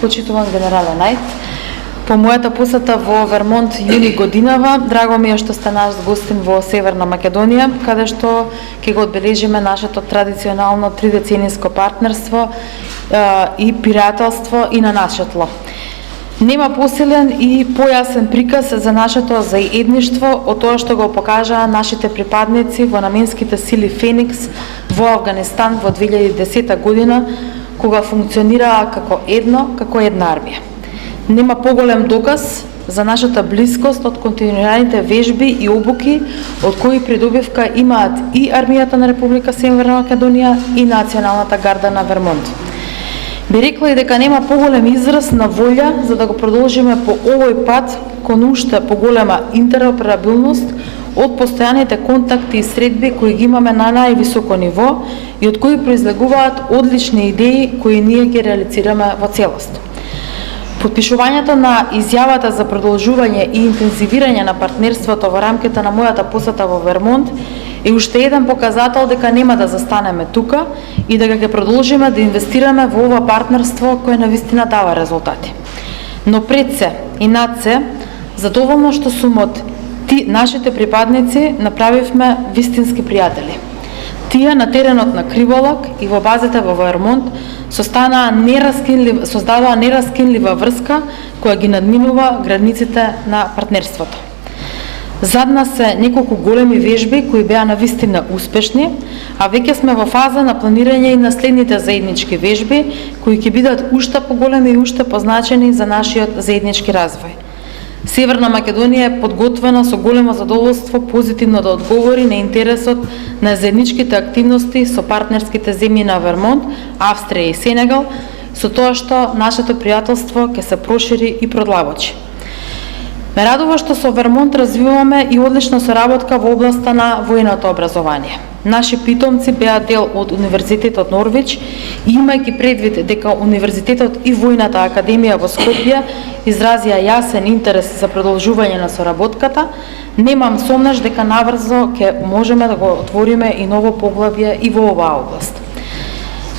почитуван генерале Најд. По мојата посета во Вермонт јуни годинава, драго ми е што сте наш гостин во Северна Македонија, каде што ќе го одбележиме нашето традиционално 3-децениско партнерство и пријателство и на наше тло. Нема посилен и појасен приказ за нашето заедништво од тоа што го покажаа нашите припадници во наменските сили Феникс во Авганистан во 2010 година, кога функционираа како една армија. Нема поголем доказ за нашата блискост од континуираните вежби и обуки од кои придобивка имаат и армијата на Република Северна Македонија и Националната гарда на Вермонт. Би рекла и дека нема поголем израз на волја за да го продолжиме по овој пат кон уште поголема интероперабилност од постојаните контакти и средби кои ги имаме на највисоко ниво и од кои произлегуваат одлични идеи кои ние ги реализираме во целост. Подпишувањето на изјавата за продолжување и интензивирање на партнерството во рамките на мојата посета во Вермонт е уште еден показател дека нема да застанеме тука и дека ќе продолжиме да инвестираме во ова партнерство кое навистина дава резултати. Но пред се и над се, задоволно што сумот нашите припадници направивме вистински пријатели. Тие на теренот на Криволак и во базите во Вермонт создадоа нераскинлива врска која ги надминува границите на партнерството. Зад нас се неколку големи вежби кои беа навистина успешни, а веќе сме во фаза на планирање и на следните заеднички вежби кои ќе бидат уште поголеми и уште позначени за нашиот заеднички развој. Северна Македонија е подготвена со големо задоволство позитивно да одговори на интересот на заедничките активности со партнерските земји на Вермонт, Австрија и Сенегал, со тоа што нашето пријателство ќе се прошири и продлабочи. Ме радува што со Вермонт развиваме и одлична соработка во областа на војното образование. Наши питомци беа дел од Универзитетот Норвич и имајќи предвид дека Универзитетот и Војната академија во Скопје изразија јасен интерес за продолжување на соработката, немам сомнеш дека наврзо ќе можеме да го отвориме и ново поглавје и во оваа област.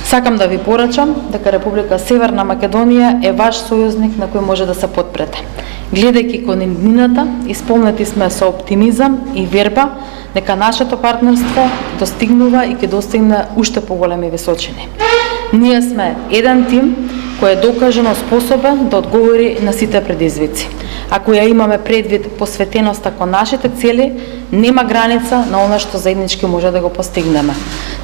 Сакам да ви порачам дека Република Северна Македонија е ваш сојузник на кој може да се подпрете. Гледајќи кон иднината, исполнети сме со оптимизам и верба дека нашето партнерство достигнува и ќе достигне уште поголеми височини. Ние сме еден тим кој е докажано способен да одговори на сите предизвици. Ако ја имаме предвид посветеноста кон нашите цели, нема граница на она што заеднички може да го постигнеме.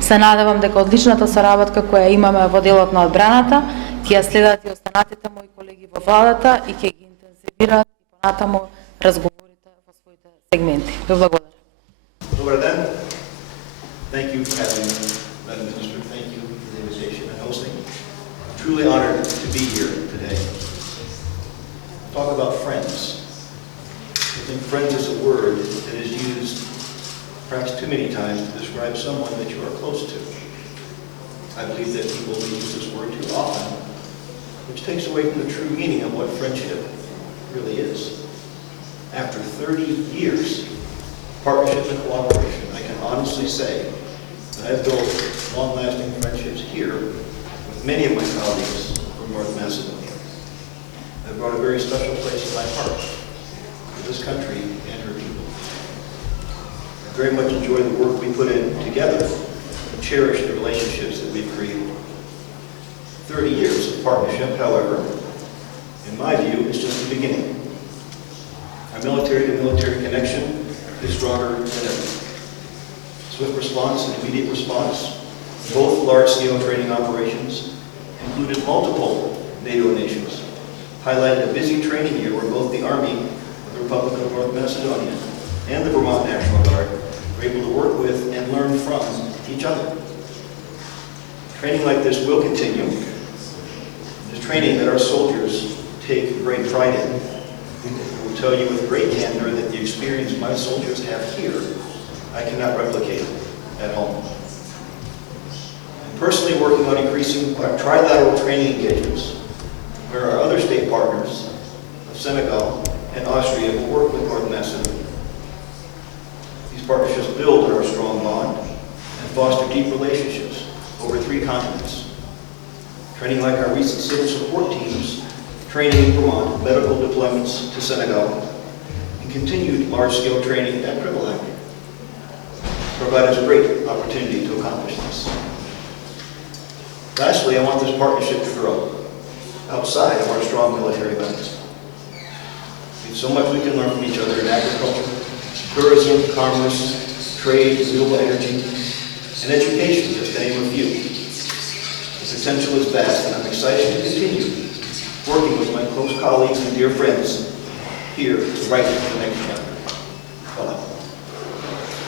Се надевам дека одличната соработка која имаме во делот на одбраната ќе ја следат и останатите мои колеги во владата и ќе ги интензивираат и понатаму разговорите во своите сегменти. Ви благодарам. Добар ден. Thank you for having me, Madam Minister. Thank you for the invitation and hosting. I'm truly honored to be here today. Talk about friends. I think friends is a word that is used perhaps too many times to describe someone that you are close to. I believe that people use this word too often, which takes away from the true meaning of what friendship really is. After 30 years, partnership and cooperation, I can honestly say that I've built long-lasting friendships here with many of my colleagues from North Macedonia. I've brought a very special place in my heart for this country and her people. I very much enjoy the work we put in together and cherish the relationships that we've created. 30 years of partnership, however, in my view, is just the beginning. Our military-to-military connection is stronger than ever. Swift response and immediate response, both large-scale training operations, included multiple NATO nations, highlighted a busy training year where both the Army of the Republic of North Macedonia and the Vermont National Guard were able to work with and learn from each other. Training like this will continue. It's training that our soldiers take great pride in. I will tell you with great candor that the experience my soldiers have here, I cannot replicate at home. I'm personally working on increasing trilateral training engagements where our other state partners of Senegal and Austria will work with North Macedonia. These partnerships build on our strong bond and foster deep relationships over 3 continents. Training like our recent civil support teams training in Vermont, medical deployments to Senegal, and continued large-scale training at Krivolac provide us a great opportunity to accomplish this. Lastly, I want this partnership to grow outside of our strong military limits. There's so much we can learn from each other in agriculture, tourism, commerce, trade, renewable energy, and education, just to name a few. The potential is vast, and I'm excited to continue working with my close colleagues and dear friends here to write the next chapter. Voilà.